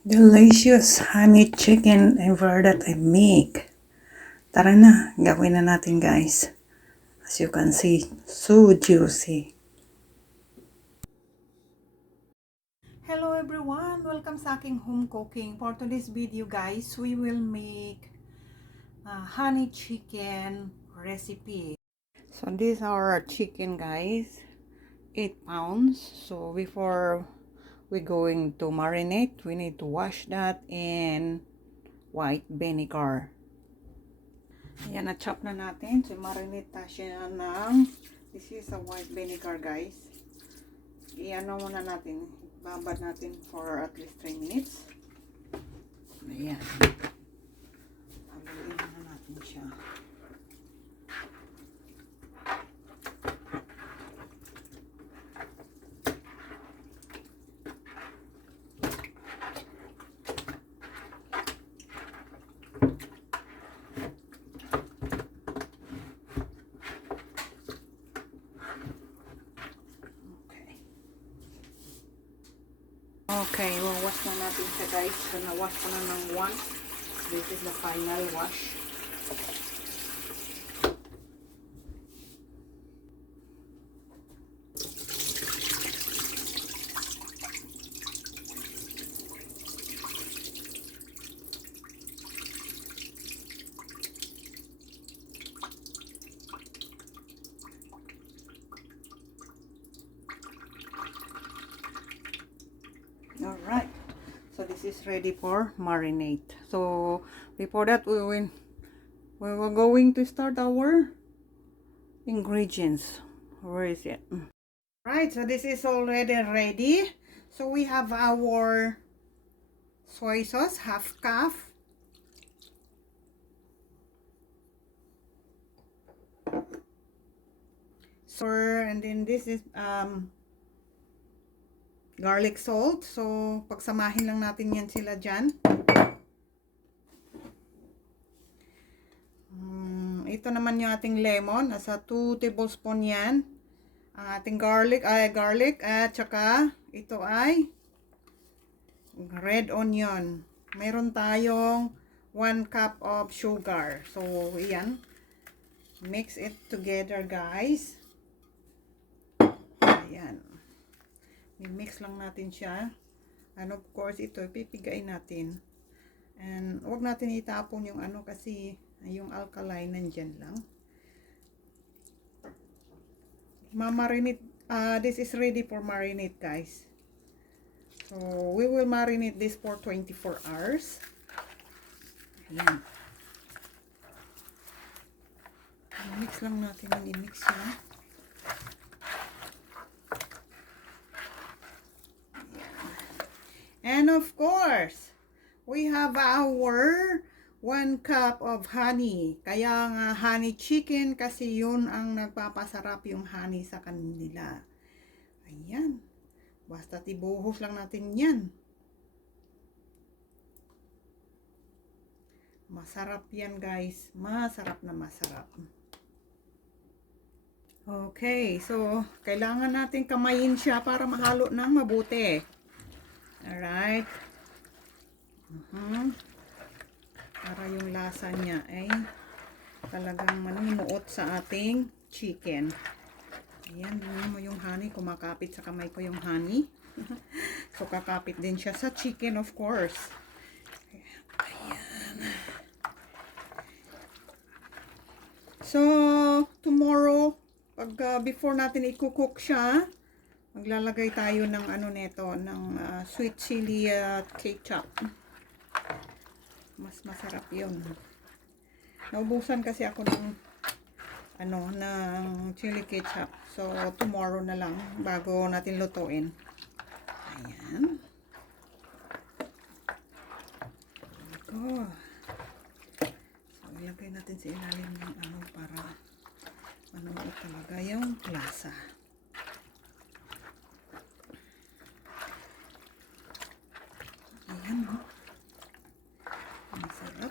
Delicious honey chicken ever that I make. Tara na, gawin na natin guys. As you can see, so juicy. Hello everyone! Welcome sa aking home cooking. For today's video guys, we will make honey chicken recipe. So these are our chicken guys. 8 pounds. So before we going to marinate, we need to wash that in white vinegar. Ayan, na-chop na natin. So, marinate na siya ng, this is a white vinegar, guys. Iano muna natin. Babad natin for at least 3 minutes. Ayan. Haluin na natin siya. Okay, wash na natin siya guys. So, na-wash ko na ng once. This is the final wash. Alright, so this is ready for marinate. So before that, we were going to start our ingredients. Where is it? Right, so this is already ready. So we have our soy sauce, half cup. So, and then this is garlic salt. So, pagsamahin lang natin yan sila dyan. Ito naman yung ating lemon. Asa 2 tablespoon yan. Ang ating garlic at saka ito ay red onion. Meron tayong 1 cup of sugar. So, yan. Mix it together, guys. Ayan. I-mix lang natin siya. And of course, ito, pipigain natin. And huwag natin itapon yung ano kasi yung alkaline nandyan lang. Mamarinate, this is ready for marinate guys. So, we will marinate this for 24 hours. Ayan. I-mix lang natin yung i-mix siya. And of course, we have our 1 cup of honey. Kaya nga honey chicken kasi yun ang nagpapasarap yung honey sa kanila. Ayan. Basta tibuhos lang natin yan. Masarap yan guys. Masarap na masarap. Okay. So, kailangan natin kamayin siya para mahalo ng mabuti. Alright. Para yung lasa niya ay talagang manimuot sa ating chicken. Ayan, tingnan mo yung honey. Kumakapit sa kamay ko yung honey. So, kakapit din siya sa chicken, of course. Ayan. So, tomorrow, pag before natin i-cook siya, maglalagay tayo ng ano neto, ng sweet chili ketchup. Mas masarap 'yun. Naubusan kasi ako ng ano, ng chili ketchup. So tomorrow na lang bago natin lutuin. Ayan. So, ilagay natin sa ilalim ng ano para ano talaga yung lasa. Ayan, oh. Masarap.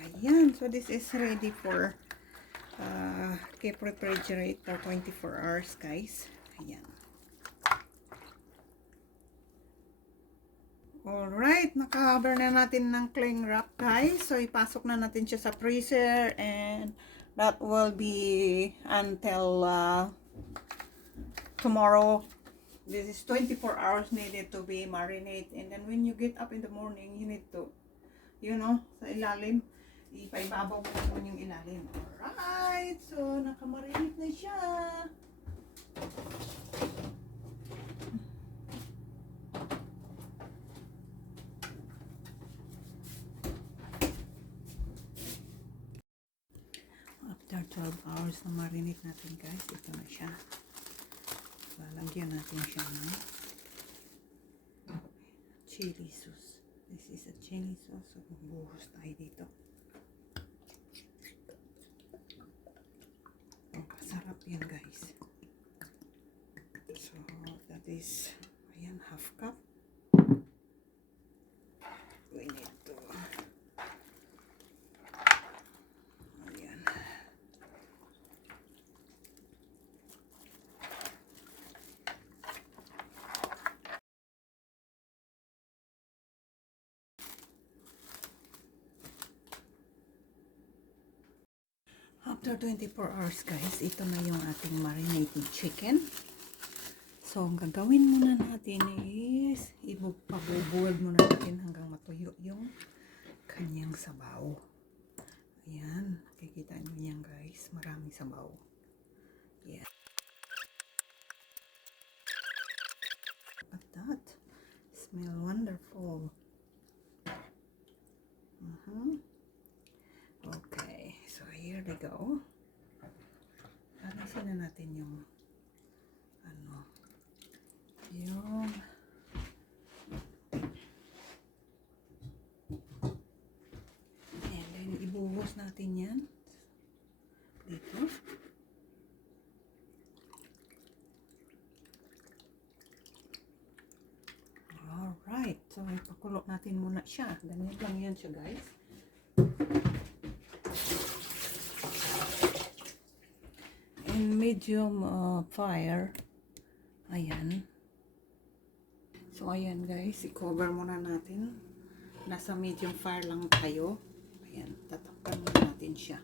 Ayan. So, this is ready for keep refrigerator 24 hours, guys. Ayan. Alright, naka-cover na natin ng cling wrap, guys. So, ipasok na natin siya sa freezer and that will be until tomorrow. This is 24 hours needed to be marinate. And then when you get up in the morning, you need to, you know, sa ilalim, ipaibabaw mo naman yung ilalim. Alright, so nakamarinate na siya. After 12 hours na marinate natin, guys, ito na siya. Lalagyan natin siya ng chili sauce. This is a chili sauce. So, buhos tayo dito. Oh, masarap yan, guys. So, that is, ayan, half cup. We need to, ayan. After 24 hours, guys, ito na yung ating marinated chicken. So, ang gagawin muna natin is pabubuwag muna natin hanggang matuyo yung kanyang sabaw. Ayan, nakikita niyo yan, guys. Maraming sabaw. Yeah. At that, smell wonderful. Okay, so here we go. Alisin na natin yung and then ibuhos natin yan dito. Alright, so ipakulo natin muna siya. Ganyan lang yan siya, guys. In medium fire. Ayan. So, ayan, guys. I-cover muna natin. Nasa medium fire lang tayo. Ayan. Tatakpan muna natin siya.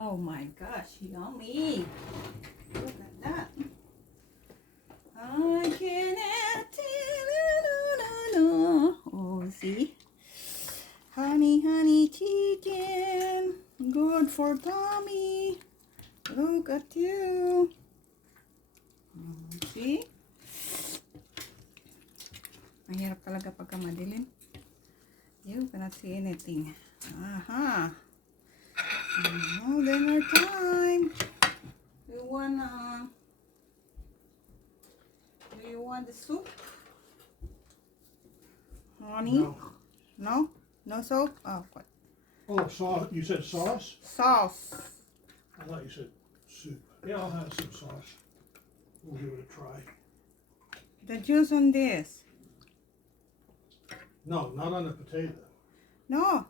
Oh my gosh, yummy! Look at that. I cannot tell. Oh, see? Honey, honey chicken. Good for tummy. Look at you. See? Mahirap talaga pagka madilim. You cannot see anything. Aha. Now dinner time. Do you want the soup? Honey? No. No? No soup? Oh, what? Oh, sauce. You said sauce? Sauce. I thought you said soup. Yeah, I'll have some sauce. We'll give it a try. The juice on this. No, not on the potato. No.